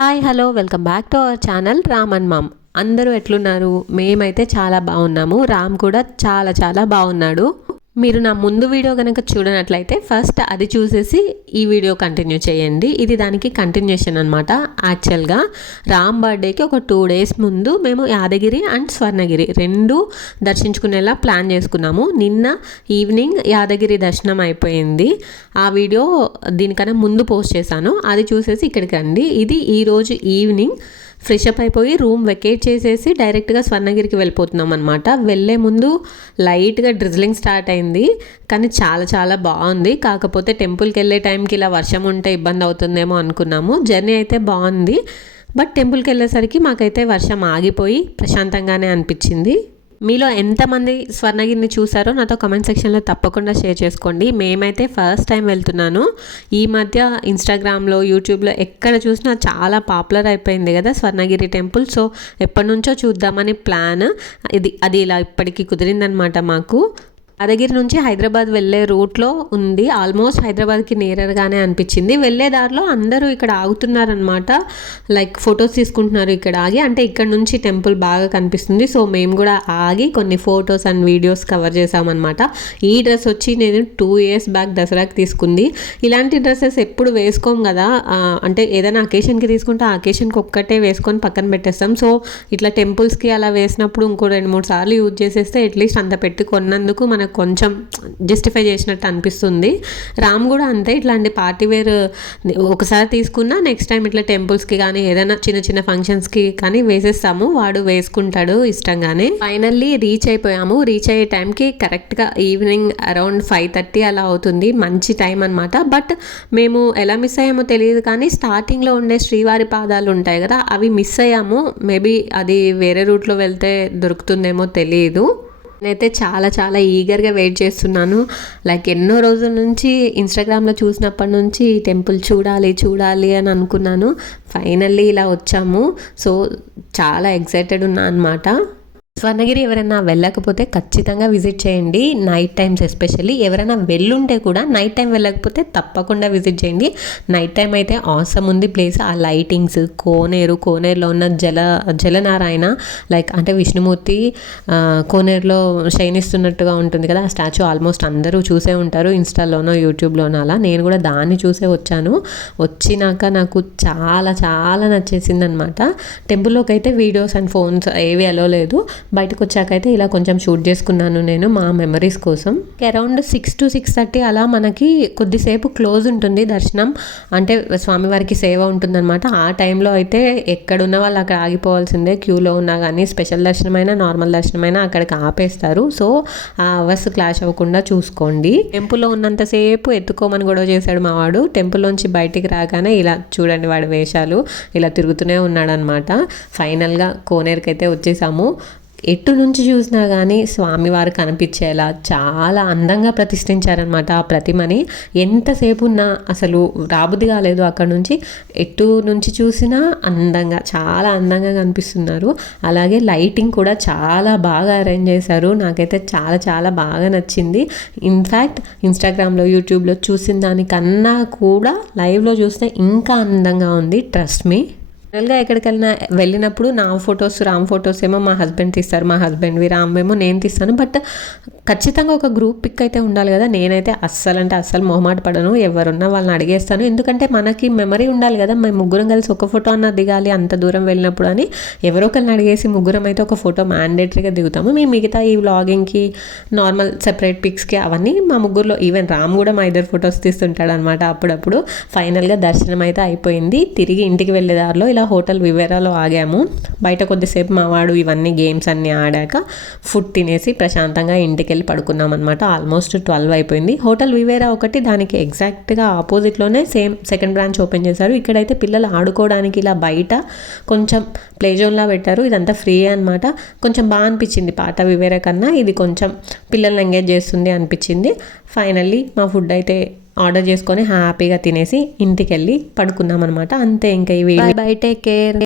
Hi hello welcome back to our channel Ram and mom. అందరూ ఎట్లున్నారు? మేమైతే చాలా బాగున్నాము. రామ్ కూడా చాలా చాలా బాగున్నాడు. మీరు నా ముందు వీడియో కనుక చూడనట్లయితే ఫస్ట్ అది చూసేసి ఈ వీడియో కంటిన్యూ చేయండి. ఇది దానికి కంటిన్యూషన్ అనమాట. యాక్చువల్గా రామ్ బర్త్డేకి ఒక 2 days ముందు మేము యాదగిరి అండ్ స్వర్ణగిరి రెండు దర్శించుకునేలా ప్లాన్ చేసుకున్నాము. నిన్న ఈవినింగ్ యాదగిరి దర్శనం అయిపోయింది. ఆ వీడియో దీనికన్నా ముందు పోస్ట్ చేశాను. అది చూసేసి ఇక్కడికి రండి. ఇది ఈరోజు ఈవినింగ్ ఫ్రెష్ అప్ అయిపోయి రూమ్ వెకేట్ చేసేసి డైరెక్ట్గా స్వర్ణగిరికి వెళ్ళిపోతున్నాం అనమాట. వెళ్ళే ముందు లైట్గా డ్రిజ్లింగ్ స్టార్ట్ అయింది, కానీ చాలా చాలా బాగుంది. కాకపోతే టెంపుల్కి వెళ్ళే టైంకి ఇలా వర్షం ఉంటే ఇబ్బంది అవుతుందేమో అనుకున్నాము. జర్నీ అయితే బాగుంది, బట్ టెంపుల్కి వెళ్ళేసరికి మాకైతే వర్షం ఆగిపోయి ప్రశాంతంగానే అనిపించింది. మీలో ఎంతమంది స్వర్ణగిరిని చూసారో నాతో కమెంట్ సెక్షన్లో తప్పకుండా షేర్ చేసుకోండి. మేమైతే ఫస్ట్ టైం వెళ్తున్నాను. ఈ మధ్య ఇన్స్టాగ్రామ్లో యూట్యూబ్లో ఎక్కడ చూసినా చాలా పాపులర్ అయిపోయింది కదా స్వర్ణగిరి టెంపుల్. సో ఎప్పటి నుంచో చూద్దామని ప్లాన్. అది ఇలా ఇప్పటికీ కుదిరిందనమాట మాకు. యాదగిరి నుంచి హైదరాబాద్ వెళ్ళే రూట్లో ఉంది. ఆల్మోస్ట్ హైదరాబాద్కి నియరర్గానే అనిపించింది. వెళ్ళే దారిలో అందరూ ఇక్కడ ఆగుతున్నారనమాట. లైక్ ఫొటోస్ తీసుకుంటున్నారు ఇక్కడ ఆగి. అంటే ఇక్కడ నుంచి టెంపుల్ బాగా కనిపిస్తుంది. సో మేము కూడా ఆగి కొన్ని ఫొటోస్ అండ్ వీడియోస్ కవర్ చేసామన్నమాట. ఈ డ్రెస్ వచ్చి నేను 2 years బ్యాక్ దసరాకి తీసుకుంది. ఇలాంటి డ్రెస్సెస్ ఎప్పుడు వేసుకోం కదా, అంటే ఏదైనా అకేషన్కి తీసుకుంటే ఆ అకేషన్కి ఒక్కటే వేసుకొని పక్కన పెట్టేస్తాం. సో ఇట్లా టెంపుల్స్కి అలా వేసినప్పుడు ఇంకో 2-3 సార్లు యూజ్ చేసేస్తే అట్లీస్ట్ అంత పెట్టి కొన్నందుకు మనకు కొంచెం జస్టిఫై చేసినట్టు అనిపిస్తుంది. రామ్ కూడా అంతే. ఇట్లాంటి పార్టీ వేర్ ఒకసారి తీసుకున్నా నెక్స్ట్ టైం ఇట్లా టెంపుల్స్కి కానీ ఏదైనా చిన్న చిన్న ఫంక్షన్స్కి కానీ వేసేస్తాము. వాడు వేసుకుంటాడు ఇష్టంగానే. ఫైనల్లీ రీచ్ అయిపోయాము. రీచ్ అయ్యే టైంకి కరెక్ట్గా ఈవినింగ్ అరౌండ్ 5:30 అలా అవుతుంది. మంచి టైం అనమాట. బట్ మేము ఎలా మిస్ అయ్యామో తెలియదు, కానీ స్టార్టింగ్లో ఉండే శ్రీవారి పాదాలు ఉంటాయి కదా, అవి మిస్ అయ్యాము. మేబీ అది వేరే రూట్లో వెళ్తే దొరుకుతుందేమో తెలియదు. నేనైతే చాలా చాలా ఈగర్గా వెయిట్ చేస్తున్నాను. లైక్ ఎన్నో రోజుల నుంచి ఇన్స్టాగ్రామ్లో చూసినప్పటి నుంచి టెంపుల్ చూడాలి అని అనుకున్నాను. ఫైనల్లీ ఇలా వచ్చాము. సో చాలా ఎక్సైటెడ్ ఉన్నా అనమాట. స్వర్ణగిరి ఎవరైనా వెళ్ళకపోతే ఖచ్చితంగా విజిట్ చేయండి. Night times especially. ఎవరైనా వెళ్ళుంటే కూడా నైట్ టైం వెళ్ళకపోతే తప్పకుండా విజిట్ చేయండి. నైట్ టైం అయితే ఆసమ్ ఉంది ప్లేస్. ఆ లైటింగ్స్, కోనేరులో ఉన్న జలనారాయణ లైక్ అంటే విష్ణుమూర్తి కోనేరులో శయనిస్తున్నట్టుగా ఉంటుంది కదా ఆ స్టాచ్యూ. ఆల్మోస్ట్ అందరూ చూసే ఉంటారు ఇన్స్టాలోనో యూట్యూబ్లోనో. అలా నేను కూడా దాన్ని చూసే వచ్చాను. వచ్చినాక నాకు చాలా చాలా నచ్చేసింది అనమాట. టెంపుల్లోకి అయితే వీడియోస్ అండ్ ఫోన్స్ ఏవి అలో లేదు. బయటకు వచ్చాకైతే ఇలా కొంచెం షూట్ చేసుకున్నాను నేను మా మెమరీస్ కోసం. అరౌండ్ 6 to 6:30 అలా మనకి కొద్దిసేపు క్లోజ్ ఉంటుంది దర్శనం. అంటే స్వామివారికి సేవ ఉంటుందన్నమాట. ఆ టైంలో అయితే ఎక్కడున్న వాళ్ళు అక్కడ ఆగిపోవాల్సిందే. క్యూలో ఉన్నా కానీ స్పెషల్ దర్శనమైనా నార్మల్ దర్శనమైనా అక్కడికి ఆపేస్తారు. సో ఆ అవర్స్ క్లాష్ అవ్వకుండా చూసుకోండి. టెంపుల్లో ఉన్నంతసేపు ఎత్తుకోమని గొడవ చేశాడు మా వాడు. టెంపుల్లోంచి బయటికి రాగానే ఇలా చూడండి వాడి వేషాలు, ఇలా తిరుగుతూనే ఉన్నాడు అనమాట. ఫైనల్గా కోనేరుకి అయితే వచ్చేసాము. ఎటు నుంచి చూసినా కానీ స్వామివారు కనిపించేలా చాలా అందంగా ప్రతిష్ఠించారనమాట ఆ ప్రతిమని. ఎంతసేపు ఉన్నా అసలు రాబుద్ది కాలేదు అక్కడ నుంచి. ఎటు నుంచి చూసినా చాలా అందంగా కనిపిస్తున్నారు. అలాగే లైటింగ్ కూడా చాలా బాగా అరేంజ్ చేశారు. నాకైతే చాలా చాలా బాగా నచ్చింది. ఇన్ఫ్యాక్ట్ ఇన్స్టాగ్రామ్లో యూట్యూబ్లో చూసిన దానికన్నా కూడా లైవ్లో చూస్తే ఇంకా అందంగా ఉంది. Trust me. జనరల్గా ఎక్కడికైనా వెళ్ళినప్పుడు నా ఫొటోస్ రామ్ ఫొటోస్ ఏమో మా హస్బెండ్ తీస్తారు, మా హస్బెండ్వి రామ్ ఏమో నేను తీస్తాను. బట్ ఖచ్చితంగా ఒక గ్రూప్ పిక్ అయితే ఉండాలి కదా. నేనైతే అస్సలు మొహమాట పడను. ఎవరున్నా వాళ్ళని అడిగేస్తాను. ఎందుకంటే మనకి మెమరీ ఉండాలి కదా. మేము ముగ్గురం కలిసి ఒక ఫోటో అన్న దిగాలి అంత దూరం వెళ్ళినప్పుడు అని ఎవరో ఒకరిని అడిగేసి ముగ్గురం అయితే ఒక ఫోటో మ్యాండేటరీగా దిగుతాము. మేము మిగతా ఈ వ్లాగింగ్కి నార్మల్ సెపరేట్ పిక్స్కి అవన్నీ మా ముగ్గురులో, ఈవెన్ రామ్ కూడా మా ఇద్దరు ఫొటోస్ తీస్తుంటాడు అనమాట అప్పుడప్పుడు. ఫైనల్గా దర్శనం అయితే అయిపోయింది. తిరిగి ఇంటికి వెళ్ళే దారిలో ఇలా హోటల్ వివేరాలో ఆగాము. బయట కొద్దిసేపు మా వాడు ఇవన్నీ గేమ్స్ అన్నీ ఆడాక ఫుడ్ తినేసి ప్రశాంతంగా ఇంటికి వెళ్ళి పడుకున్నాం అనమాట. ఆల్మోస్ట్ 12 అయిపోయింది. హోటల్ వివేరా ఒకటి, దానికి ఎగ్జాక్ట్గా ఆపోజిట్లోనే సేమ్ సెకండ్ బ్రాంచ్ ఓపెన్ చేశారు. ఇక్కడైతే పిల్లలు ఆడుకోవడానికి ఇలా బయట కొంచెం ప్లే జోన్లా పెట్టారు. ఇదంతా ఫ్రీ అనమాట. కొంచెం బాగా అనిపించింది పాట వివేరా కన్నా. ఇది కొంచెం పిల్లల్ని ఎంగేజ్ చేస్తుంది అనిపించింది. ఫైనల్లీ మా ఫుడ్ అయితే ఆర్డర్ చేసుకొని హ్యాపీగా తినేసి ఇంటికి వెళ్ళి పడుకున్నాం అనమాట. అంతే. ఇంకా ఇవి బై టేక్ కేర్.